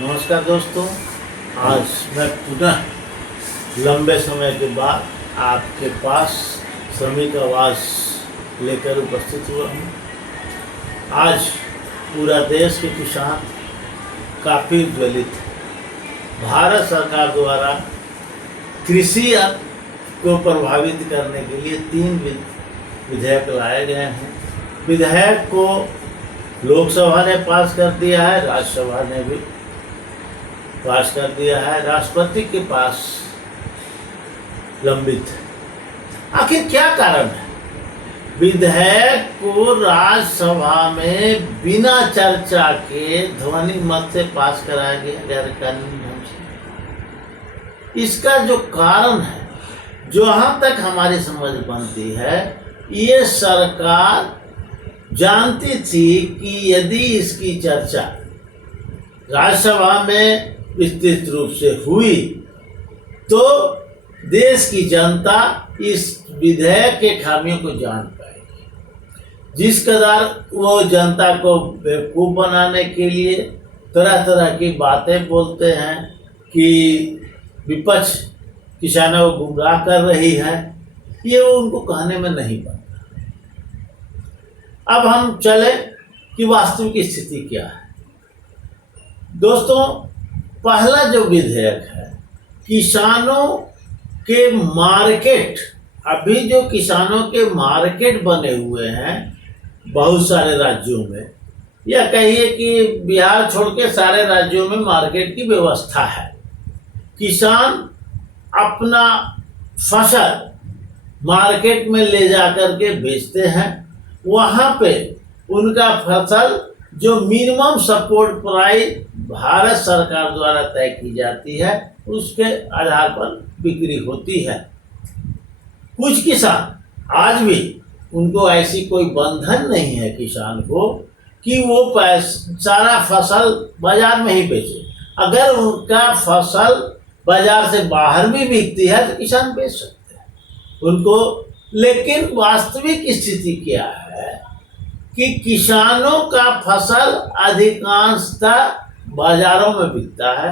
नमस्कार दोस्तों, आज मैं पुनः लंबे समय के बाद आपके पास श्रमिक आवाज़ लेकर उपस्थित हुआ हूँ। आज पूरा देश के किसान काफ़ी ज्वलित है। भारत सरकार द्वारा कृषि को प्रभावित करने के लिए 3 विधेयक लाए गए हैं। विधेयक को लोकसभा ने पास कर दिया है, राज्यसभा ने भी पास कर दिया है, राष्ट्रपति के पास लंबित है। आखिर क्या कारण है? विधेयक को राज्यसभा में बिना चर्चा के ध्वनि मत से पास कराया गया गैर कानूनी ढंग से। इसका जो कारण है, जहाँ तक हमारी समझ बनती है, ये सरकार जानती थी कि यदि इसकी चर्चा राज्यसभा में विस्तृत रूप से हुई तो देश की जनता इस विधेयक के खामियों को जान पाएगी। जिस कदर वो जनता को बेवकूफ़ बनाने के लिए तरह तरह की बातें बोलते हैं कि विपक्ष किसानों को गुमराह कर रही है, ये उनको कहने में नहीं बनता। अब हम चले कि वास्तविक स्थिति क्या है। दोस्तों, पहला जो विधेयक है, किसानों के मार्केट, अभी जो किसानों के मार्केट बने हुए हैं बहुत सारे राज्यों में, या कहिए कि बिहार छोड़ के सारे राज्यों में मार्केट की व्यवस्था है। किसान अपना फसल मार्केट में ले जा कर के बेचते हैं। वहाँ पे उनका फसल जो मिनिमम सपोर्ट प्राइस भारत सरकार द्वारा तय की जाती है, उसके आधार पर बिक्री होती है। कुछ किसान आज भी, उनको ऐसी कोई बंधन नहीं है किसान को कि वो सारा फसल बाजार में ही बेचे। अगर उनका फसल बाजार से बाहर भी बिकती है तो किसान बेच सकते हैं उनको। लेकिन वास्तविक स्थिति क्या है कि किसानों का फसल अधिकांशतः बाजारों में बिकता है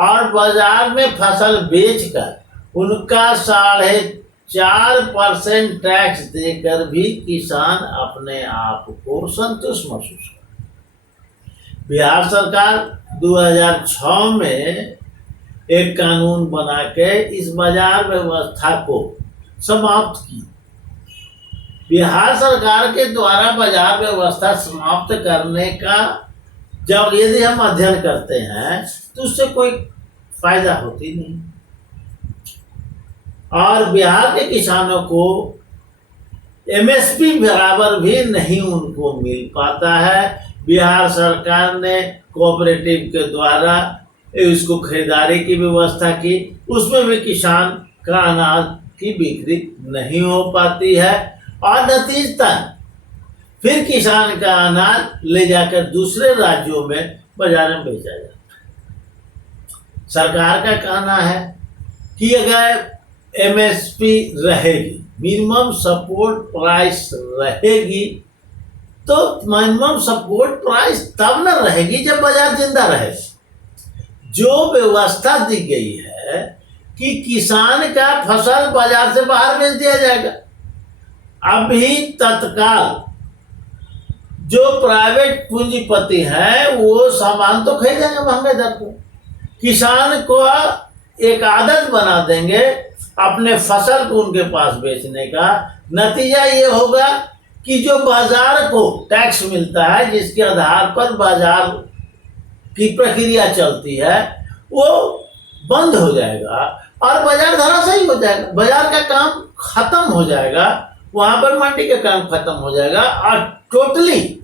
और बाजार में फसल बेचकर उनका 4.5% टैक्स देकर भी किसान अपने आप को संतुष्ट महसूस करता। बिहार सरकार 2006 में एक कानून बना के इस बाजार व्यवस्था को समाप्त की। बिहार सरकार के द्वारा बाजार व्यवस्था समाप्त करने का जब यदि हम अध्ययन करते हैं तो उससे कोई फायदा होती नहीं, और बिहार के किसानों को एमएसपी बराबर भी नहीं उनको मिल पाता है। बिहार सरकार ने कोऑपरेटिव के द्वारा इसको खरीदारी की व्यवस्था की, उसमें भी किसान का अनाज की बिक्री नहीं हो पाती है और नतीजतन फिर किसान का अनाज ले जाकर दूसरे राज्यों में बाजार में बेचा जाता है। सरकार का कहना है कि अगर एमएसपी रहेगी, मिनिमम सपोर्ट प्राइस रहेगी, तो मिनिमम सपोर्ट प्राइस तब न रहेगी जब बाजार जिंदा रहेगी। जो व्यवस्था दी गई है कि किसान का फसल बाजार से बाहर बेच दिया जाएगा, अभी तत्काल जो प्राइवेट पूंजीपति हैं वो सामान तो खरीदेंगे महंगे दर पर। किसान को एक आदत बना देंगे अपने फसल को उनके पास बेचने का। नतीजा ये होगा कि जो बाजार को टैक्स मिलता है, जिसके आधार पर बाजार की प्रक्रिया चलती है, वो बंद हो जाएगा और बाजार धराशायी हो जाएगा। बाजार का काम खत्म हो जाएगा, वहां पर मंडी का काम खत्म हो जाएगा और टोटली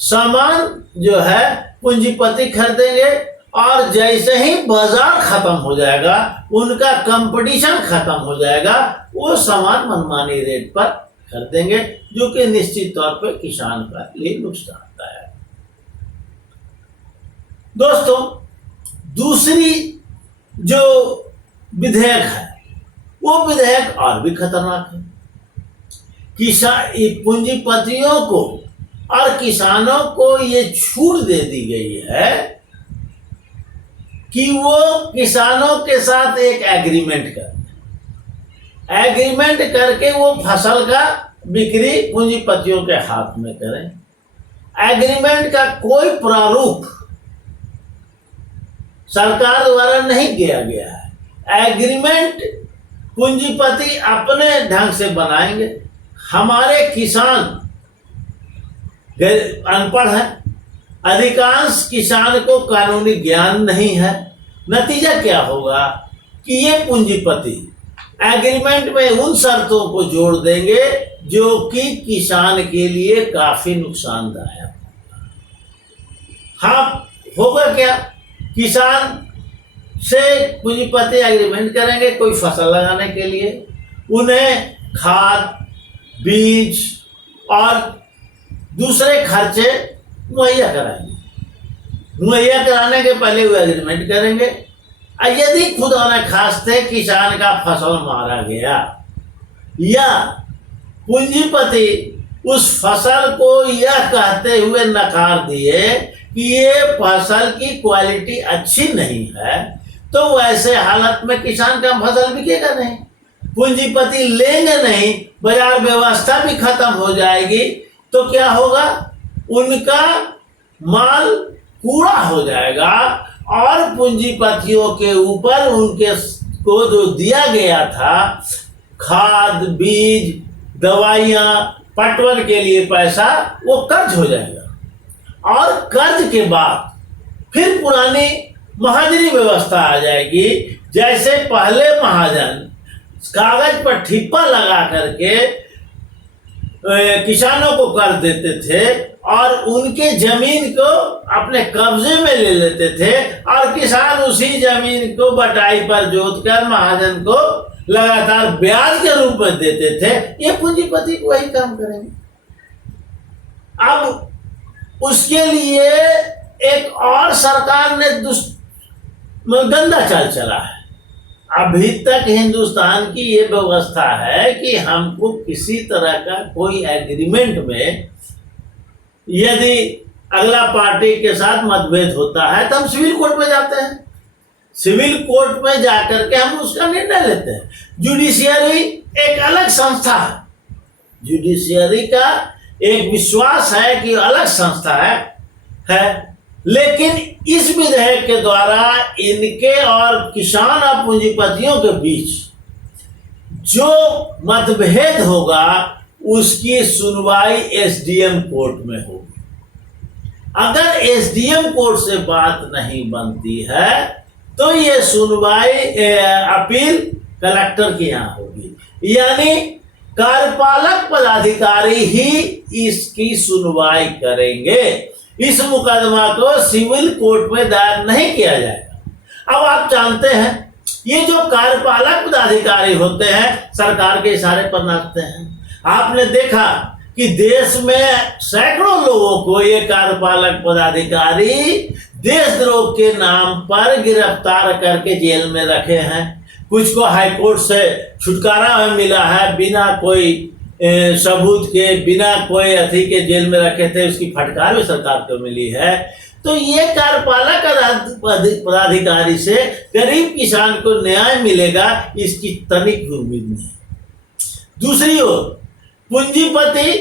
सामान जो है पूंजीपति खरीदेंगे, और जैसे ही बाजार खत्म हो जाएगा, उनका कंपटीशन खत्म हो जाएगा, वो सामान मनमानी रेट पर खरीदेंगे, जो कि निश्चित तौर पर किसान का लिए नुकसान होता है। दोस्तों, दूसरी जो विधेयक है, वो विधेयक और भी खतरनाक है। पूंजीपतियों को और किसानों को ये छूट दे दी गई है कि वो किसानों के साथ एक एग्रीमेंट करें, एग्रीमेंट करके वो फसल का बिक्री पूंजीपतियों के हाथ में करें। एग्रीमेंट का कोई प्रारूप सरकार द्वारा नहीं किया गया है। एग्रीमेंट पूंजीपति अपने ढंग से बनाएंगे। हमारे किसान अनपढ़ है, अधिकांश किसान को कानूनी ज्ञान नहीं है। नतीजा क्या होगा कि ये पूंजीपति एग्रीमेंट में उन शर्तों को जोड़ देंगे जो कि किसान के लिए काफी नुकसानदायक। हाँ, होगा क्या, किसान से पूंजीपति एग्रीमेंट करेंगे कोई फसल लगाने के लिए, उन्हें खाद, बीज और दूसरे खर्चे मुहैया कराएंगे। मुहैया कराने के पहले वो एग्रीमेंट करेंगे। यदि खुदा न खास्ते किसान का फसल मारा गया या पूंजीपति उस फसल को यह कहते हुए नकार दिए कि ये फसल की क्वालिटी अच्छी नहीं है, तो वैसे हालत में किसान का फसल बिकेगा नहीं, पूंजीपति लेंगे नहीं, बाजार व्यवस्था भी खत्म हो जाएगी। तो क्या होगा, उनका माल कूड़ा हो जाएगा और पूंजीपतियों के ऊपर उनके को जो दिया गया था खाद, बीज, दवाइयाँ, पटवन के लिए पैसा, वो कर्ज हो जाएगा। और कर्ज के बाद फिर पुरानी महाजनी व्यवस्था आ जाएगी। जैसे पहले महाजन कागज पर ठिप्पा लगा करके किसानों को कर्ज देते थे और उनके जमीन को अपने कब्जे में ले लेते थे और किसान उसी जमीन को बटाई पर जोतकर महाजन को लगातार ब्याज के रूप में देते थे। ये पूंजीपति को वही काम करेंगे। अब उसके लिए एक और सरकार ने गंदा चाल चला है। अभी तक हिंदुस्तान की ये व्यवस्था है कि हमको किसी तरह का कोई एग्रीमेंट में यदि अगला पार्टी के साथ मतभेद होता है तो हम सिविल कोर्ट में जाते हैं। सिविल कोर्ट में जाकर के हम उसका निर्णय लेते हैं। जुडिशियरी एक अलग संस्था है। जुडिशियरी का एक विश्वास है कि अलग संस्था है। लेकिन इस विधेयक के द्वारा इनके और किसान और पूंजीपतियों के बीच जो मतभेद होगा उसकी सुनवाई एसडीएम कोर्ट में होगी। अगर एसडीएम कोर्ट से बात नहीं बनती है तो ये सुनवाई अपील कलेक्टर के यहाँ होगी, यानी कार्यपालक पदाधिकारी ही इसकी सुनवाई करेंगे। इस मुकदमा को सिविल कोर्ट में दायर नहीं किया जाएगा। अब आप जानते हैं ये जो कार्यपालक पदाधिकारी होते हैं सरकार के इशारे पर नाचते हैं। आपने देखा कि देश में सैकड़ों लोगों को ये कार्यपालक पदाधिकारी देशद्रोह के नाम पर गिरफ्तार करके जेल में रखे हैं। कुछ को हाईकोर्ट से छुटकारा मिला है, बिना कोई सबूत के, बिना कोई अथी के जेल में रखे थे, उसकी फटकार भी सरकार को मिली है। तो ये कार्यपालक पदाधिकारी से गरीब किसान को न्याय मिलेगा, इसकी तनिक भी उम्मीद नहीं। दूसरी ओर पूंजीपति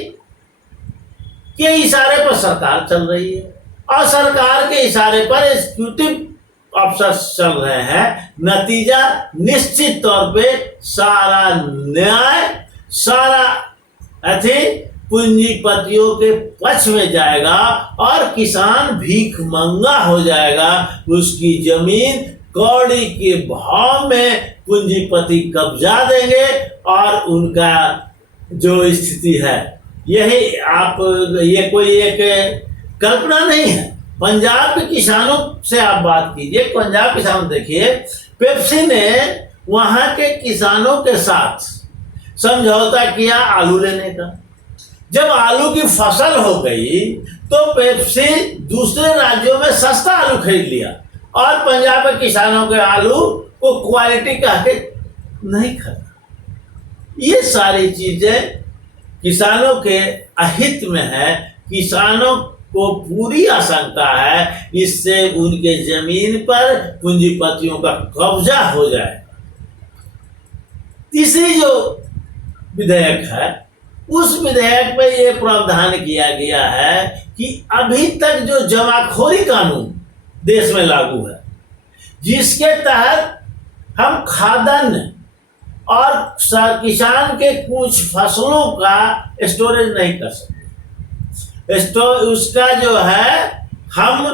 के इशारे पर सरकार चल रही है और सरकार के इशारे पर एग्जीक्यूटिव अफसर चल रहे हैं। नतीजा निश्चित तौर पे सारा न्याय, सारा पूंजीपतियों के पक्ष में जाएगा और किसान भीख मंगा हो जाएगा। उसकी जमीन कौड़ी के भाव में पूंजीपति कब्जा देंगे और उनका जो स्थिति है यही आप, ये कोई एक कल्पना नहीं है। पंजाब के किसानों से आप बात कीजिए, पंजाब किसानों देखिए, पेप्सी ने वहां के किसानों के साथ समझौता किया आलू लेने का। जब आलू की फसल हो गई तो पेप्सी दूसरे राज्यों में सस्ता आलू खरीद लिया और पंजाब के किसानों के आलू को क्वालिटी कह के नहीं खरीदा। ये सारी चीजें किसानों के अहित में है। किसानों को पूरी आशंका है इससे उनके जमीन पर पूंजीपतियों का कब्जा हो जाए। तीसरी जो विधेयक है, उस विधेयक में ये प्रावधान किया गया है कि अभी तक जो जमाखोरी कानून देश में लागू है, जिसके तहत हम खाद्यान्न और किसान के कुछ फसलों का स्टोरेज नहीं कर सकते, उसका जो है हम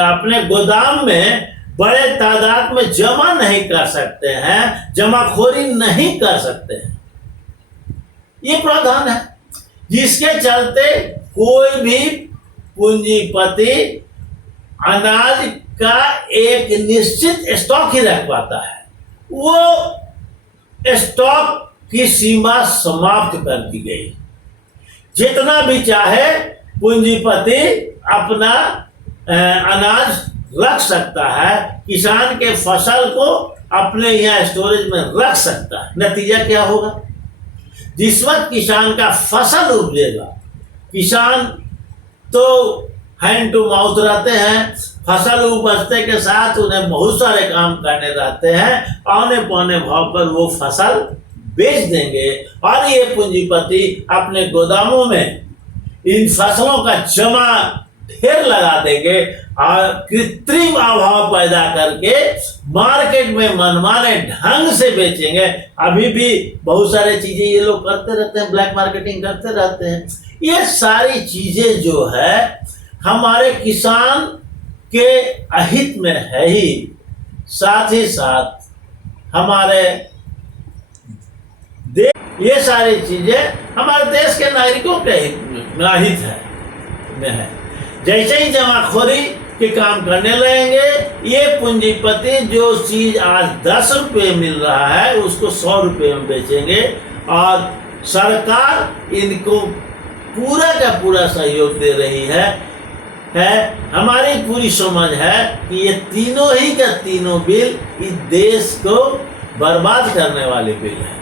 अपने गोदाम में बड़े तादाद में जमा नहीं कर सकते हैं, जमाखोरी नहीं कर सकते हैं। ये प्रावधान है जिसके चलते कोई भी पूंजीपति अनाज का एक निश्चित स्टॉक ही रख पाता है, वो स्टॉक की सीमा समाप्त कर दी गई। जितना भी चाहे पूंजीपति अपना अनाज रख सकता है, किसान के फसल को अपने यहाँ स्टोरेज में रख सकता है। नतीजा क्या होगा? जिस वक्त किसान का फसल उपजेगा, किसान तो हैंड टू माउथ रहते हैं, फसल उपजते के साथ उन्हें बहुत सारे काम करने रहते हैं, औने पौने भाव पर वो फसल बेच देंगे और ये पूंजीपति अपने गोदामों में इन फसलों का जमा ढेर लगा देंगे और कृत्रिम अभाव पैदा करके मार्केट में मनमाने ढंग से बेचेंगे। अभी भी बहुत सारे चीजें ये लोग करते रहते हैं, ब्लैक मार्केटिंग करते रहते हैं। ये सारी चीजें जो है हमारे किसान के अहित में है ही, साथ ही साथ हमारे ये सारी चीजें हमारे देश के नागरिकों के हित है। जैसे ही जमाखोरी के काम करने लगेंगे, ये पूंजीपति जो चीज आज 10 रुपये मिल रहा है उसको 100 रुपये में बेचेंगे और सरकार इनको पूरा का पूरा सहयोग दे रही है। हमारी पूरी समझ है कि ये तीनों ही का तीनों बिल इस देश को बर्बाद करने वाले बिल है।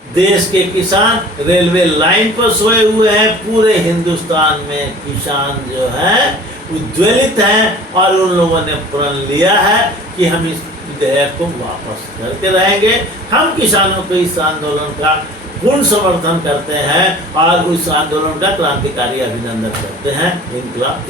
देश के किसान रेलवे लाइन पर सोए हुए हैं, पूरे हिंदुस्तान में किसान जो है उद्वेलित हैं और उन लोगों ने प्रण लिया है कि हम इस विधेयक को वापस करके रहेंगे। हम किसानों को इस आंदोलन का पूर्ण समर्थन करते हैं और उस आंदोलन का क्रांतिकारी अभिनंदन करते हैं। इनकलाब।